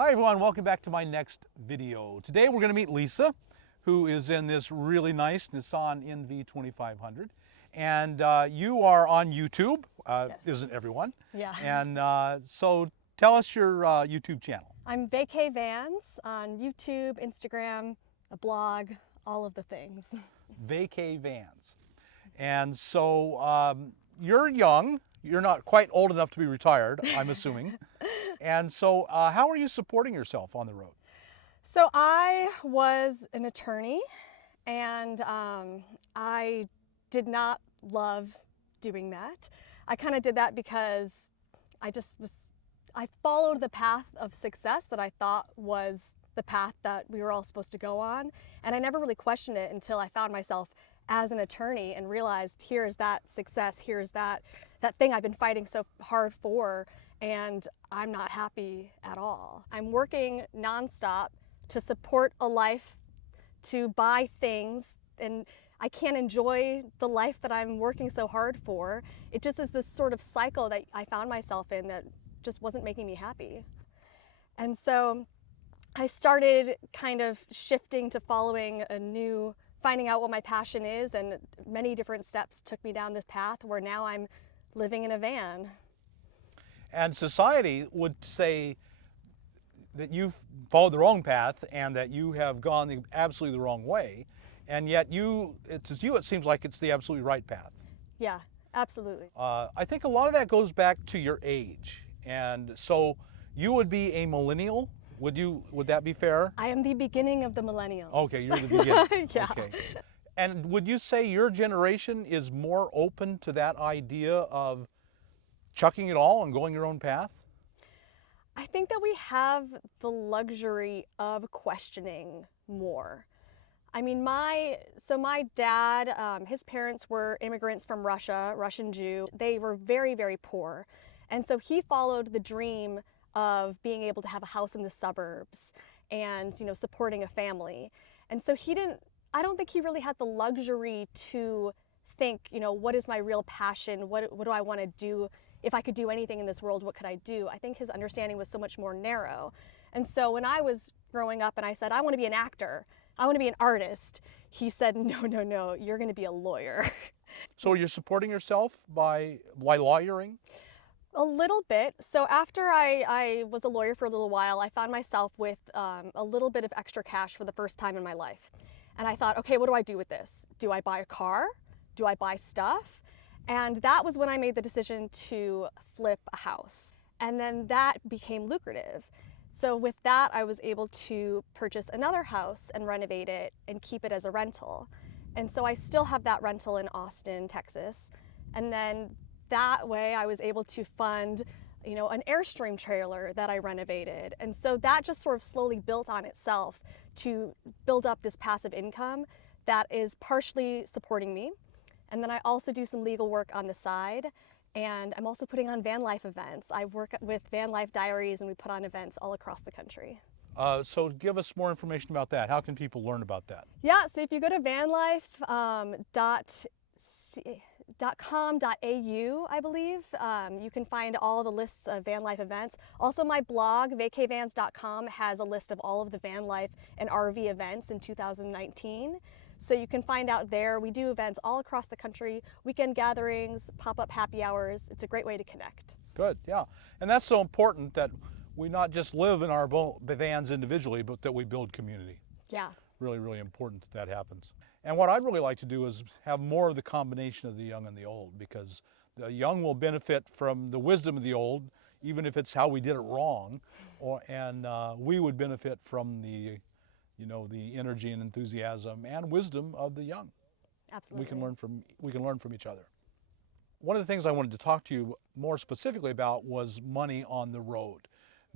Hi everyone, welcome back to my next video. Today we're going to meet Lisa, who is in this really nice Nissan NV 2500. And you are on YouTube, Yes. isn't everyone? Yeah. And so tell us your YouTube channel. I'm Vacay Vans on YouTube, Instagram, a blog, all of the things. Vacay Vans. And so you're young, you're not quite old enough to be retired, I'm assuming. And so how are you supporting yourself on the road? So I was an attorney, and I did not love doing that. I kind of did that because I followed the path of success that I thought was the path that we were all supposed to go on. And I never really questioned it until I found myself as an attorney and realized here's that success, here's that thing I've been fighting so hard for, and I'm not happy at all. I'm working nonstop to support a life, to buy things, and I can't enjoy the life that I'm working so hard for. It just is this sort of cycle that I found myself in that just wasn't making me happy. And so I started kind of shifting to finding out what my passion is, and many different steps took me down this path where now I'm living in a van. And society would say that you've followed the wrong path and that you have gone absolutely the wrong way, and yet it seems like it's the absolutely right path. Yeah, absolutely. I think a lot of that goes back to your age, and so you would be a millennial. Would that be fair? I am the beginning of the millennials. Okay, you're the beginning. Yeah. Okay. And would you say your generation is more open to that idea of chucking it all and going your own path? I think that we have the luxury of questioning more. I mean, my dad, his parents were immigrants from Russia, Russian Jew. They were very, very poor. And so he followed the dream of being able to have a house in the suburbs and, supporting a family. And so I don't think he really had the luxury to think, what is my real passion? What do I want to do? If I could do anything in this world, what could I do? I think his understanding was so much more narrow. And so when I was growing up and I said, I want to be an actor, I want to be an artist, he said, no, you're going to be a lawyer. So you're supporting yourself by lawyering? A little bit. So after I was a lawyer for a little while, I found myself with a little bit of extra cash for the first time in my life. And I thought, okay, what do I do with this? Do I buy a car? Do I buy stuff? And that was when I made the decision to flip a house. And then that became lucrative. So with that, I was able to purchase another house and renovate it and keep it as a rental. And so I still have that rental in Austin, Texas. And then that way I was able to fund, an Airstream trailer that I renovated. And so that just sort of slowly built on itself to build up this passive income that is partially supporting me. And then I also do some legal work on the side, and I'm also putting on van life events. I work with Van Life Diaries, and we put on events all across the country. So give us more information about that. How can people learn about that? Yeah, so if you go to vanlife.com.au, I believe, you can find all the lists of van life events. Also, my blog, vacayvans.com, has a list of all of the van life and RV events in 2019. So you can find out there. We do events all across the country, weekend gatherings, pop-up happy hours. It's a great way to connect. Good, yeah. And that's so important that we not just live in our vans individually, but that we build community. Yeah. Really, really important that happens. And what I'd really like to do is have more of the combination of the young and the old, because the young will benefit from the wisdom of the old, even if it's how we did it wrong, and we would benefit from the energy and enthusiasm and wisdom of the young. Absolutely. We can learn from each other. One of the things I wanted to talk to you more specifically about was money on the road,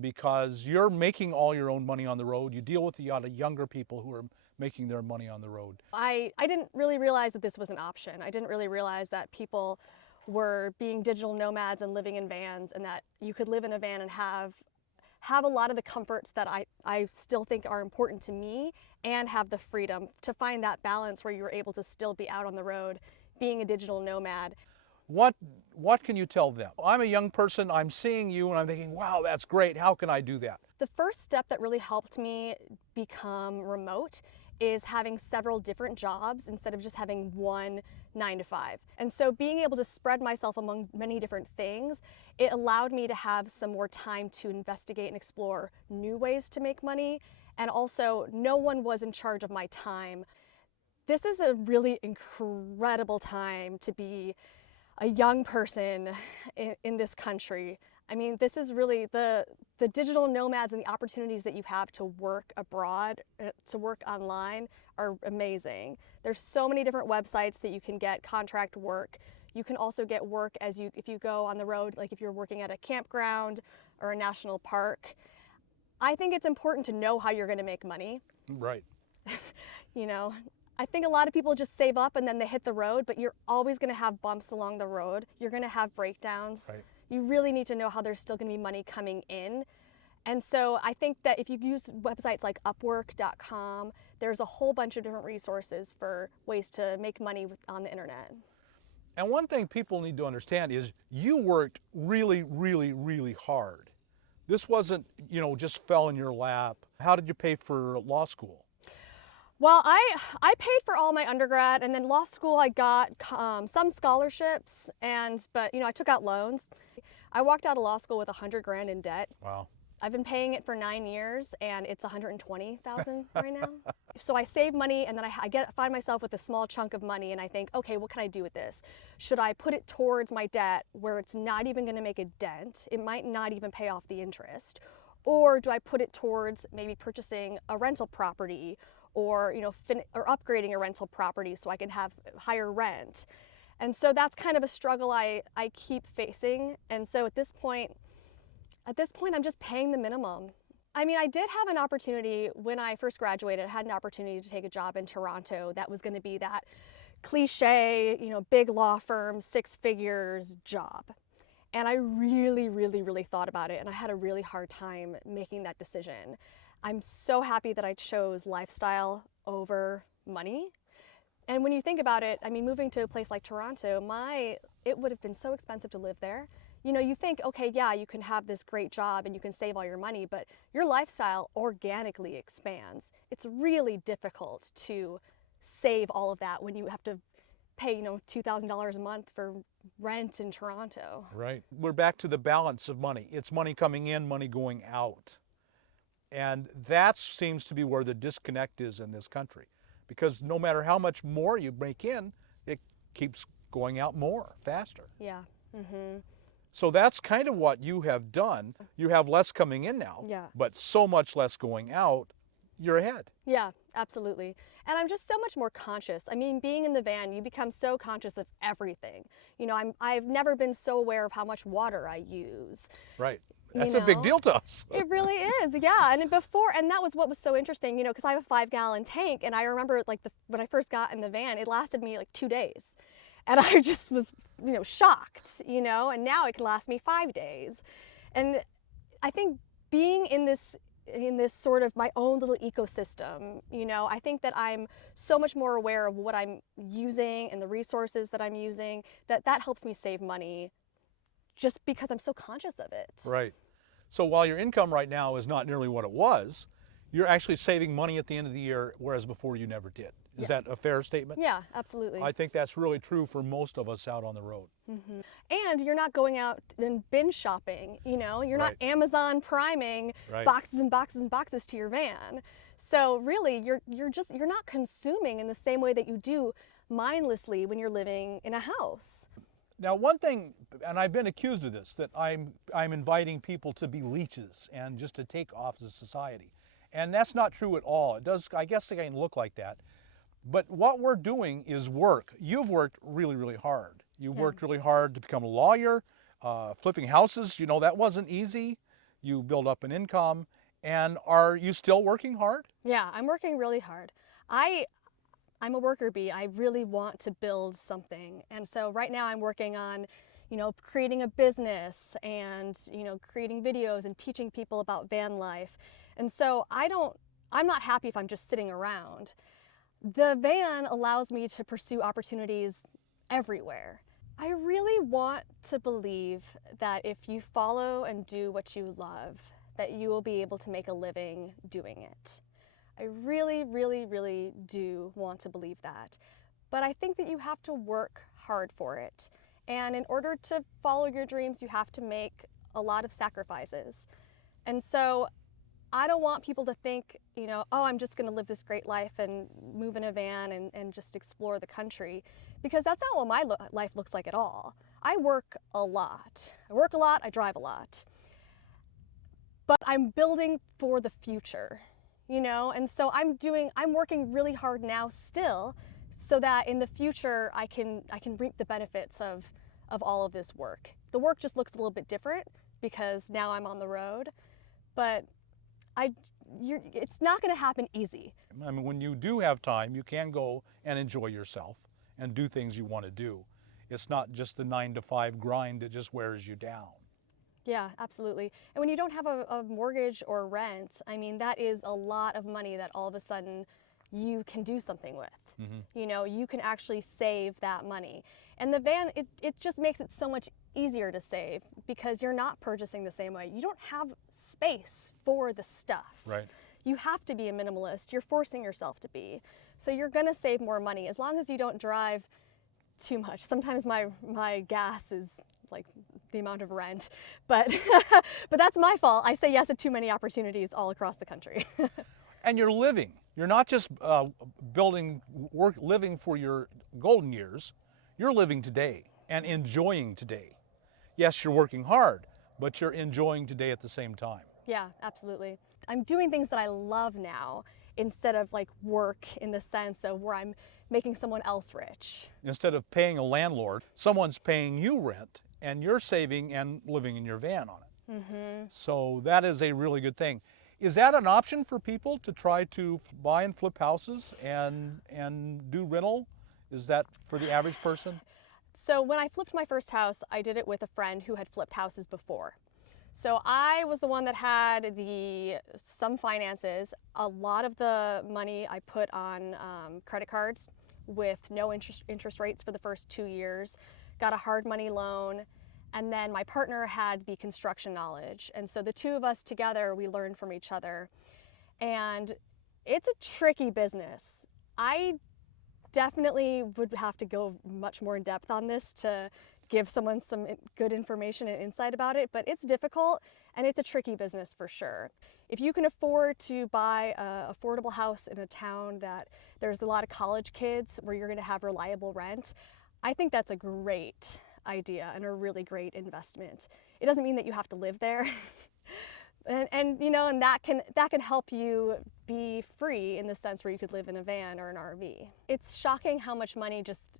because you're making all your own money on the road. You deal with a lot of younger people who are making their money on the road. I didn't really realize that this was an option. I didn't really realize that people were being digital nomads and living in vans, and that you could live in a van and have a lot of the comforts that I still think are important to me, and have the freedom to find that balance where you're able to still be out on the road, being a digital nomad. What can you tell them? I'm a young person, I'm seeing you and I'm thinking, wow, that's great. How can I do that? The first step that really helped me become remote is having several different jobs instead of just having one 9 to 5. And so being able to spread myself among many different things, it allowed me to have some more time to investigate and explore new ways to make money. And also, no one was in charge of my time. This is a really incredible time to be a young person in this country. I mean, this is really the digital nomads and the opportunities that you have to work abroad, to work online, are amazing. There's so many different websites that you can get contract work. You can also get work if you go on the road, like if you're working at a campground or a national park. I think it's important to know how you're going to make money. Right. You know, I think a lot of people just save up and then they hit the road, but you're always going to have bumps along the road. You're going to have breakdowns. Right. You really need to know how there's still going to be money coming in. And so I think that if you use websites like Upwork.com, there's a whole bunch of different resources for ways to make money on the internet. And one thing people need to understand is you worked really, really, really hard. This wasn't, just fell in your lap. How did you pay for law school? Well, I paid for all my undergrad, and then law school I got some scholarships, but I took out loans. I walked out of law school with $100,000 in debt. Wow. I've been paying it for 9 years, and it's $120,000 right now. So I save money, and then I find myself with a small chunk of money, and I think, okay, what can I do with this? Should I put it towards my debt where it's not even going to make a dent? It might not even pay off the interest. Or do I put it towards maybe purchasing a rental property, or or upgrading a rental property so I can have higher rent? And so that's kind of a struggle I keep facing. And so at this point, I'm just paying the minimum. I mean, I did have an opportunity when I first graduated. I had an opportunity to take a job in Toronto that was going to be that cliche, big law firm, 6 figures job. And I really, really, really thought about it, and I had a really hard time making that decision. I'm so happy that I chose lifestyle over money. And when you think about it, I mean, moving to a place like Toronto, it would have been so expensive to live there. You think, okay, yeah, you can have this great job and you can save all your money, but your lifestyle organically expands. It's really difficult to save all of that when you have to pay, $2,000 a month for rent in Toronto. Right. We're back to the balance of money. It's money coming in, money going out. And that seems to be where the disconnect is in this country. Because no matter how much more you make in, it keeps going out more, faster. Yeah. Mm-hmm. So that's kind of what you have done. You have less coming in now, Yeah. but so much less going out, you're ahead. Yeah, absolutely. And I'm just so much more conscious. I mean, being in the van, you become so conscious of everything. I've never been so aware of how much water I use. Right. That's a big deal to us. It really is, yeah. And that was what was so interesting, because I have a 5-gallon tank, and I remember when I first got in the van, it lasted me 2 days. And I just was, shocked, and now it can last me 5 days. And I think being in this sort of my own little ecosystem, I think that I'm so much more aware of what I'm using and the resources that I'm using, that helps me save money just because I'm so conscious of it. Right. So while your income right now is not nearly what it was, you're actually saving money at the end of the year, whereas before you never did. Is that a fair statement? Yeah, absolutely. I think that's really true for most of us out on the road. Mm-hmm. And you're not going out and binge shopping, you're not Amazon priming boxes and boxes and boxes to your van. So really, you're not consuming in the same way that you do mindlessly when you're living in a house. Now, one thing, and I've been accused of this, that I'm inviting people to be leeches and just to take off the society. And that's not true at all. It does, I guess it can look like that. But what we're doing is work. You've worked really, really hard. You worked really hard to become a lawyer, flipping houses. That wasn't easy. You build up an income. And are you still working hard? Yeah, I'm working really hard. I'm a worker bee. I really want to build something. And so right now I'm working on, creating a business and, creating videos and teaching people about van life. And so I'm not happy if I'm just sitting around. The van allows me to pursue opportunities everywhere. I really want to believe that if you follow and do what you love, that you will be able to make a living doing it. I really, really, really do want to believe that. But I think that you have to work hard for it. And in order to follow your dreams, you have to make a lot of sacrifices. And so I don't want people to think, oh, I'm just going to live this great life and move in a van and just explore the country, because that's not what my life looks like at all. I work a lot. I drive a lot. But I'm building for the future, and so I'm working really hard now still, so that in the future I can reap the benefits of all of this work. The work just looks a little bit different because now I'm on the road, but it's not going to happen easy. I mean, when you do have time, you can go and enjoy yourself and do things you want to do. It's not just the 9-to-5 grind that just wears you down. Yeah, absolutely. And when you don't have a mortgage or rent, I mean, that is a lot of money that all of a sudden you can do something with. Mm-hmm. You can actually save that money. And the van, it just makes it so much easier to save because you're not purchasing the same way. You don't have space for the stuff. Right. You have to be a minimalist. You're forcing yourself to be. So you're going to save more money as long as you don't drive too much. Sometimes my gas is like the amount of rent, but but that's my fault. I say yes to too many opportunities all across the country. And you're living. You're not just living for your golden years. You're living today and enjoying today. Yes, you're working hard, but you're enjoying today at the same time. Yeah, absolutely. I'm doing things that I love now instead of like work in the sense of where I'm making someone else rich. Instead of paying a landlord, someone's paying you rent and you're saving and living in your van on it. Mm-hmm. So that is a really good thing. Is that an option for people to try to buy and flip houses and do rental? Is that for the average person? So when I flipped my first house, I did it with a friend who had flipped houses before. So I was the one that had some finances. A lot of the money I put on credit cards with no interest rates for the first 2 years, got a hard money loan, and then my partner had the construction knowledge. And so the two of us together, we learned from each other. And it's a tricky business. I definitely would have to go much more in depth on this to give someone some good information and insight about it, but it's difficult and it's a tricky business for sure. If you can afford to buy an affordable house in a town that there's a lot of college kids where you're going to have reliable rent, I think that's a great idea and a really great investment. It doesn't mean that you have to live there. And that can help you be free in the sense where you could live in a van or an RV. It's shocking how much money just,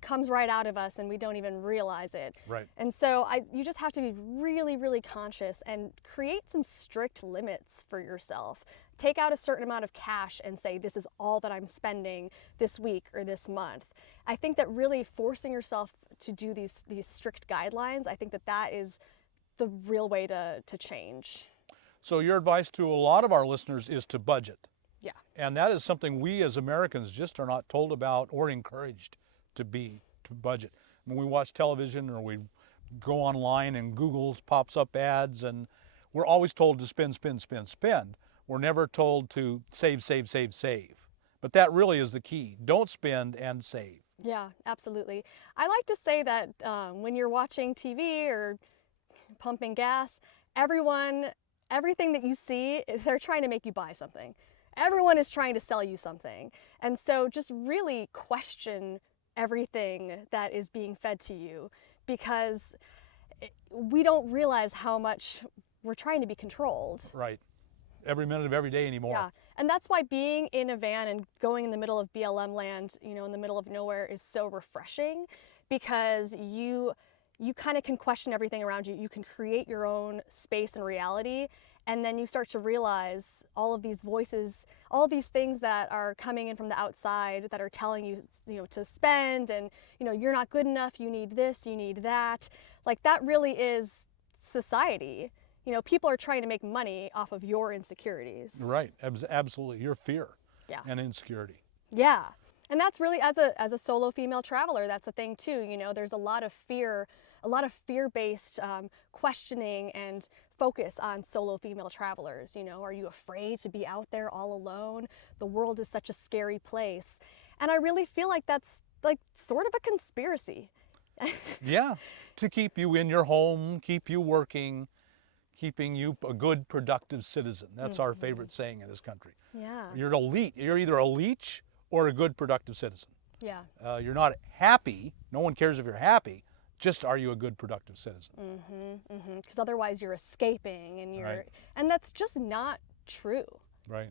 comes right out of us and we don't even realize it. Right. And so you just have to be really, really conscious and create some strict limits for yourself. Take out a certain amount of cash and say, this is all that I'm spending this week or this month. I think that really forcing yourself to do these strict guidelines, I think that is the real way to change. So your advice to a lot of our listeners is to budget. Yeah. And that is something we as Americans just are not told about or encouraged to budget. When we watch television or we go online and Google pops up ads, and we're always told to spend, spend, spend, spend. We're never told to save, save, save, save. But that really is the key. Don't spend and save. Yeah, absolutely. I like to say that when you're watching TV or pumping gas, everything that you see, they're trying to make you buy something. Everyone is trying to sell you something. And so just really question everything that is being fed to you, because we don't realize how much we're trying to be controlled. Right. Every minute of every day anymore. Yeah. And that's why being in a van and going in the middle of BLM land, in the middle of nowhere, is so refreshing, because you kind of can question everything around you. You can create your own space and reality. And then you start to realize all of these voices, all these things that are coming in from the outside that are telling you, to spend, and, you're not good enough, you need this, you need that. Like, that really is society. People are trying to make money off of your insecurities. Right, absolutely. Your fear Yeah. and insecurity. Yeah. And that's really, as a solo female traveler, that's a thing too. You know, there's a lot of fear-based questioning and focus on solo female travelers. You know, are you afraid to be out there all alone? The world is such a scary place. And I really feel like that's like sort of a conspiracy. Yeah, to keep you in your home, keep you working, keeping you a good, productive citizen. That's our favorite saying in this country. Yeah. You're elite. You're either a leech or a good, productive citizen. Yeah. You're not happy. No one cares if you're happy. Just are you a good, productive citizen? Because otherwise you're escaping, and Right. and that's just not true. Right.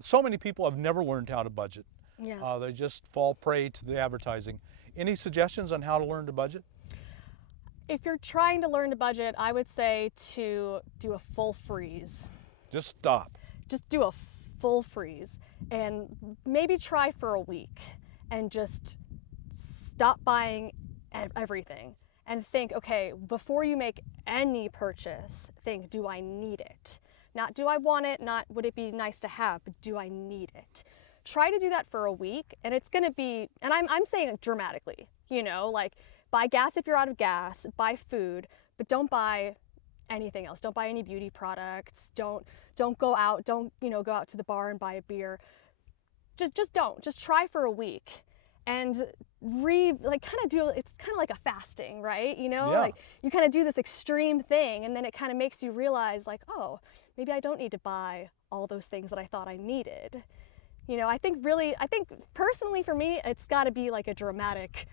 So many people have never learned how to budget. Yeah. They just fall prey to the advertising. Any suggestions on how to learn to budget? If you're trying to learn to budget, I would say to do a full freeze. Just stop. Just do a full freeze and maybe try for a week and just stop buying everything and think, okay, before you make any purchase, think, do I need it? Not do I want it, not would it be nice to have, but do I need it? Try to do that for a week, and it's gonna be, and I'm saying it dramatically, you know, like buy gas if you're out of gas, buy food, but don't buy anything else. Don't buy any beauty products. Don't go out. Don't, you know, go out to the bar and buy a beer. Just don't. Just try for a week and kind of do, it's kind of like a fasting, right? You know, Yeah. like you kind of do this extreme thing, and then it kind of makes you realize like, oh, maybe I don't need to buy all those things that I thought I needed. You know, I think personally for me, it's got to be like a dramatic,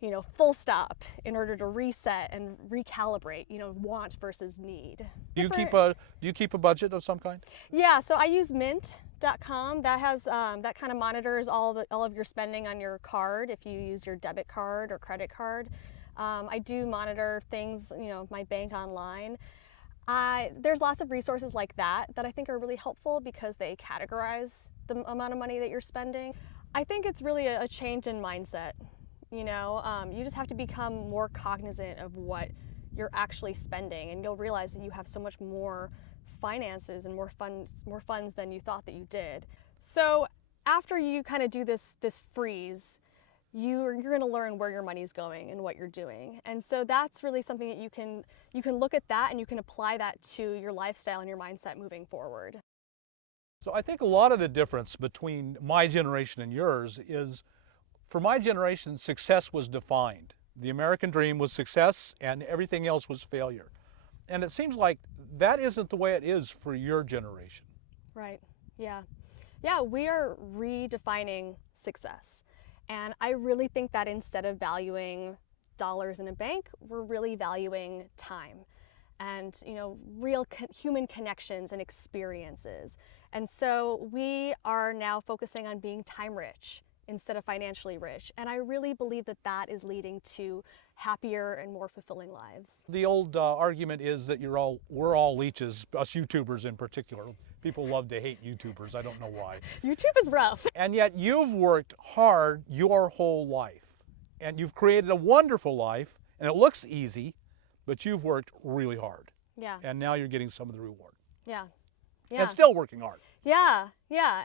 you know, full stop in order to reset and recalibrate, you know, want versus need. Do you keep a budget of some kind? Yeah, so I use mint.com. That has that kind of monitors all of your spending on your card if you use your debit card or credit card. I do monitor things, you know, my bank online. There's lots of resources like that I think are really helpful because they categorize the amount of money that you're spending. I think it's really a change in mindset. You know, you just have to become more cognizant of what you're actually spending, and you'll realize that you have so much more finances and more funds than you thought that you did. So after you kind of do this freeze, you're going to learn where your money's going and what you're doing. And so that's really something that you can look at that, and you can apply that to your lifestyle and your mindset moving forward. So I think a lot of the difference between my generation and yours is, for my generation, success was defined. The American dream was success and everything else was failure. And it seems like that isn't the way it is for your generation. Right. Yeah. Yeah, we are redefining success. And I really think that instead of valuing dollars in a bank, we're really valuing time and, you know, real human connections and experiences. And so we are now focusing on being time rich instead of financially rich. And I really believe that that is leading to happier and more fulfilling lives. The old argument is that we're all leeches, us YouTubers in particular. People love to hate YouTubers. I don't know why. YouTube is rough. And yet you've worked hard your whole life. And you've created a wonderful life, and it looks easy, but you've worked really hard. Yeah. And now you're getting some of the reward. Yeah. Yeah. And still working hard. Yeah. Yeah.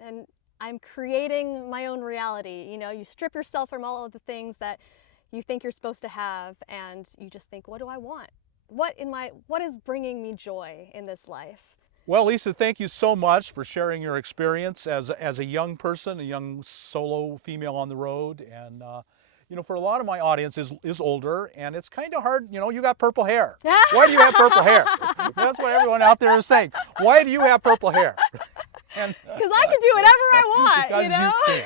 And I'm creating my own reality. You know, you strip yourself from all of the things that you think you're supposed to have, and you just think, what do I want? What is bringing me joy in this life? Well, Lisa, thank you so much for sharing your experience as a young person, a young solo female on the road. And, you know, for a lot of my audience is older, and it's kind of hard. You know, you got purple hair. Why do you have purple hair? That's what everyone out there is saying. Why do you have purple hair? Because I can do whatever I want, because you know? You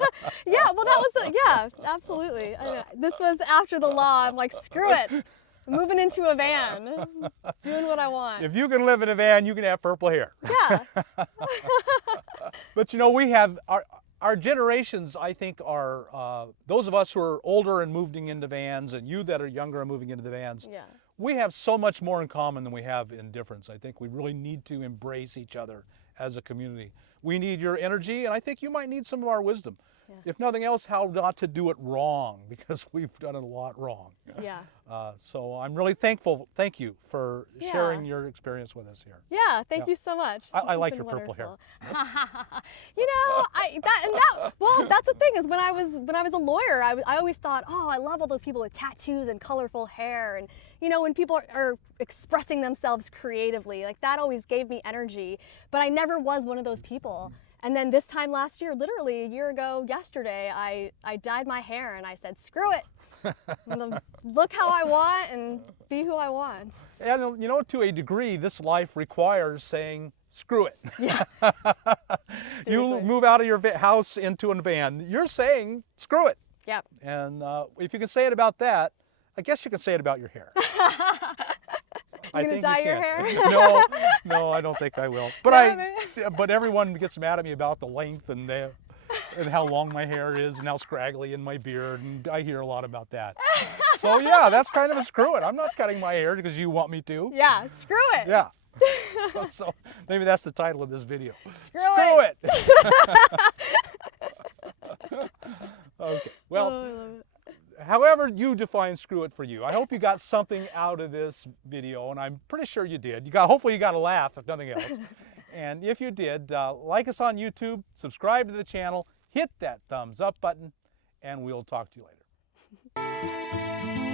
can. Yeah, well, that was yeah, absolutely. This was after the law. I'm like, screw it. I'm moving into a van, doing what I want. If you can live in a van, you can have purple hair. Yeah. But you know, we have our generations, I think, are those of us who are older and moving into vans, and you that are younger and moving into the vans. Yeah. We have so much more in common than we have in difference. I think we really need to embrace each other as a community. We need your energy, and I think you might need some of our wisdom. if nothing else, how not to do it wrong, because we've done it a lot wrong. Yeah. So I'm really thankful. Thank you for sharing Yeah. your experience with us here. Yeah, thank Yeah. you so much. I This has like been your purple hair. wonderful. You know, well, that's the thing is when I was a lawyer, I always thought, oh, I love all those people with tattoos and colorful hair, and you know, when people are expressing themselves creatively, like that always gave me energy. But I never was one of those people. And then this time last year, literally a year ago yesterday, I dyed my hair and I said, screw it. I'm gonna look how I want and be who I want. And you know, to a degree, this life requires saying, screw it. Yeah. You Seriously. move out of your house into a van, you're saying, screw it. Yep. And if you can say it about that, I guess you can say it about your hair. You gonna dye your hair? No, I don't think I will. But but everyone gets mad at me about the length and how long my hair is and how scraggly in my beard, and I hear a lot about that. So yeah, that's kind of a screw it. I'm not cutting my hair because you want me to. Yeah, screw it. Yeah. So maybe that's the title of this video. Screw it. Okay. Well, Oh, I love it. however you define screw it for you, I hope you got something out of this video, and I'm pretty sure you did. Hopefully you got a laugh, if nothing else. And if you did, like us on YouTube, subscribe to the channel, hit that thumbs up button, and we'll talk to you later.